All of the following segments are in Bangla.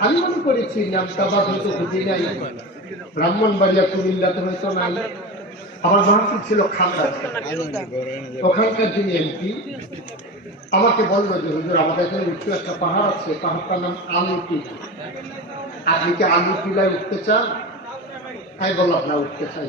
আমি মনে করেছি আমার ছিল ওখানকার আমাকে বলল যে হুজুর আমাদের এখানে উঁচু একটা পাহাড় আছে পাহাড়টার নাম আলুটি আপনি কি আলু টিলায় উঠতে চান আমি বললাম। না উঠতে চাই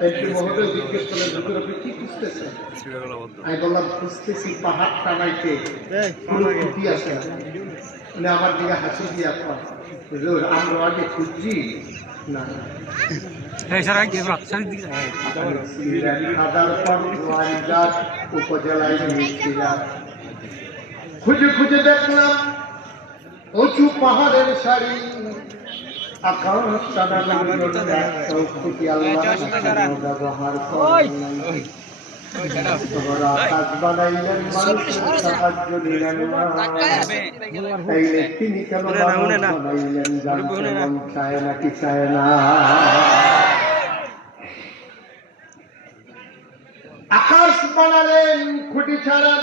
মহোদয় জিজ্ঞেস করলেন হুজুর আপনি কি খুঁজতেছেন? আমি বললাম খুঁজতেছি পাহাড় টানাইতে খুঁটি না। আমার দিকে হাসি দিয়ে কয়, হুজুর আমরা আগে খুঁজছি। না ওয়াইজার উপজেলায় খুঁজে খুঁজে দেখলাম উঁচু পাহাড়ের শাড়ি আকাশ বানালেন খুঁটি ছাড়া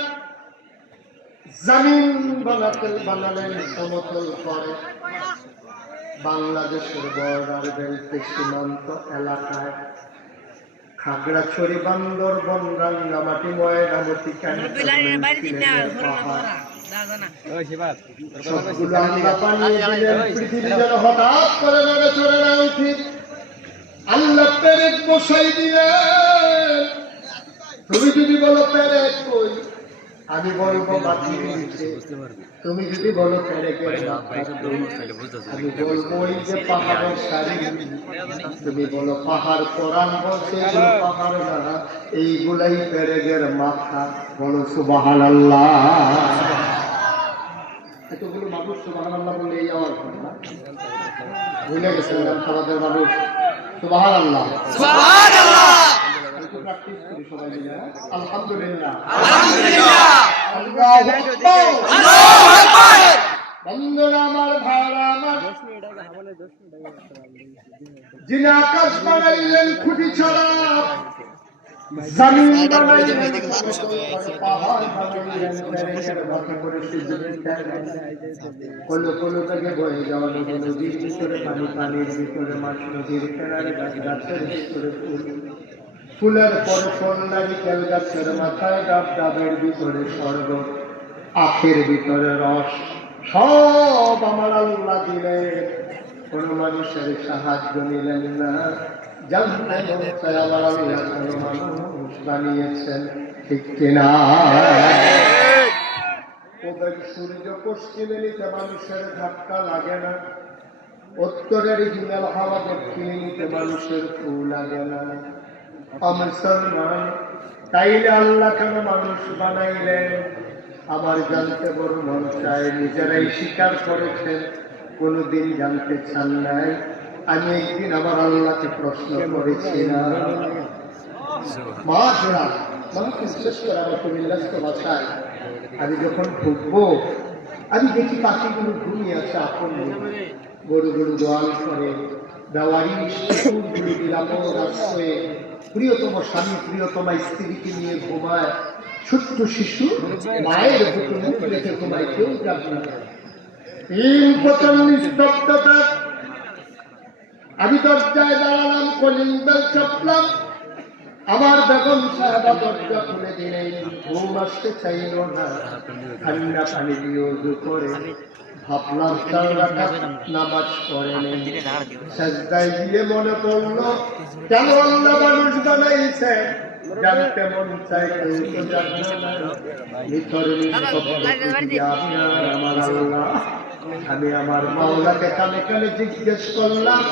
জমিন বানাতে বানালেন সমতল করে। বাংলাদেশের বর্ডার বেল্টে সীমান্ত এলাকায় খাগড়াছড়ি বান্দরবন রাঙ্গামাটি ময়নামতি হঠাৎ করে না উঠি। আল্লাহ পেরেক বসাই দিলেন। তুমি যদি বলো পেরেক কই? আমি বলব তুমি যদি বলো আমি বলব ওই যে পাহাড়ের শাড়ি তুমি বলো পাহাড় কোরআন বলছে পাহাড় না এইগুলাই পেরেকের মাথা। বলো সুবাহান আল্লাহ এতগুলো মানুষ সুবাহান আল্লাহ বলে এই আমার ভুলে গেছেন আমাদের মানুষ। সুবাহান আল্লাহ একটু করি সবাই মিলে? আলহামদুলিল্লাহ বন্ধুরা আমার ভাইরা আমার যিনি আকাশ বানাইলেন খুঁটি ছাড়া জমিন বানাইলেন পাহাড় কলো কলো থেকে বয়ে যাওয়া নদীর ভিতরে পানি পানির ভিতরে মাছ নদীর কিনারে গাছ গাছের ভিতরে ফুল ফুলের পরে ফল নারিকেল গাছের মাথায় ডাব ডাবের ভিতরে স্বর্গ, আখের ভিতরে রস। সব আমার আল্লাহ দিলে কোন মানুষের সাহায্য নিলেন না। আমার ঠিক ওদের লাগে না। উত্তরের হিমেল হাওয়া দক্ষিণে নিতে মানুষের ফুল লাগে না। মুসলমান তাইলে আল্লাহ কেন মানুষ বানাইলেন? আমার জানতে বড় মন চায়, নিজেরাই স্বীকার করেছেন, কোনোদিন জানতে চান নাই। আমি একদিন আমার আল্লাহকে প্রশ্ন করেছিলাম, মা জোড়া আমাকে বিশেষ করে আমার কুমিল্লাস্ত ভাষায় আমি যখন ঢুকবো আমি দেখি পাখিগুলো ঘুমিয়ে আছে আপন। গরু গরু দোয়াল করে, দেওয়ারি নিরাপদ আশ্রয়ে প্রিয়তম স্বামী, প্রিয়তমা স্ত্রীকে নিয়ে ঘুমায় ছোট্ট শিশু, মায়ের বুকে রেখে ঘুমায়, কেউ যাবে না। তিন নিস্তব্ধতা, আমি দরজায় দাঁড়ালাম কলিং বেল চাপলাম। আমার বেগম সাহেবা দরজা খুলে দিলেন, ঘুম আসতে চাইল না। ঠান্ডা পানি দিয়ে করে। আপনার নামাজ পড়েনি গিয়ে মনে পড়ল কেন আল্লাহ মানুষ বানাইছে চাই আমার আমি আমার মাওলাকে কানে কানে জিজ্ঞেস করলাম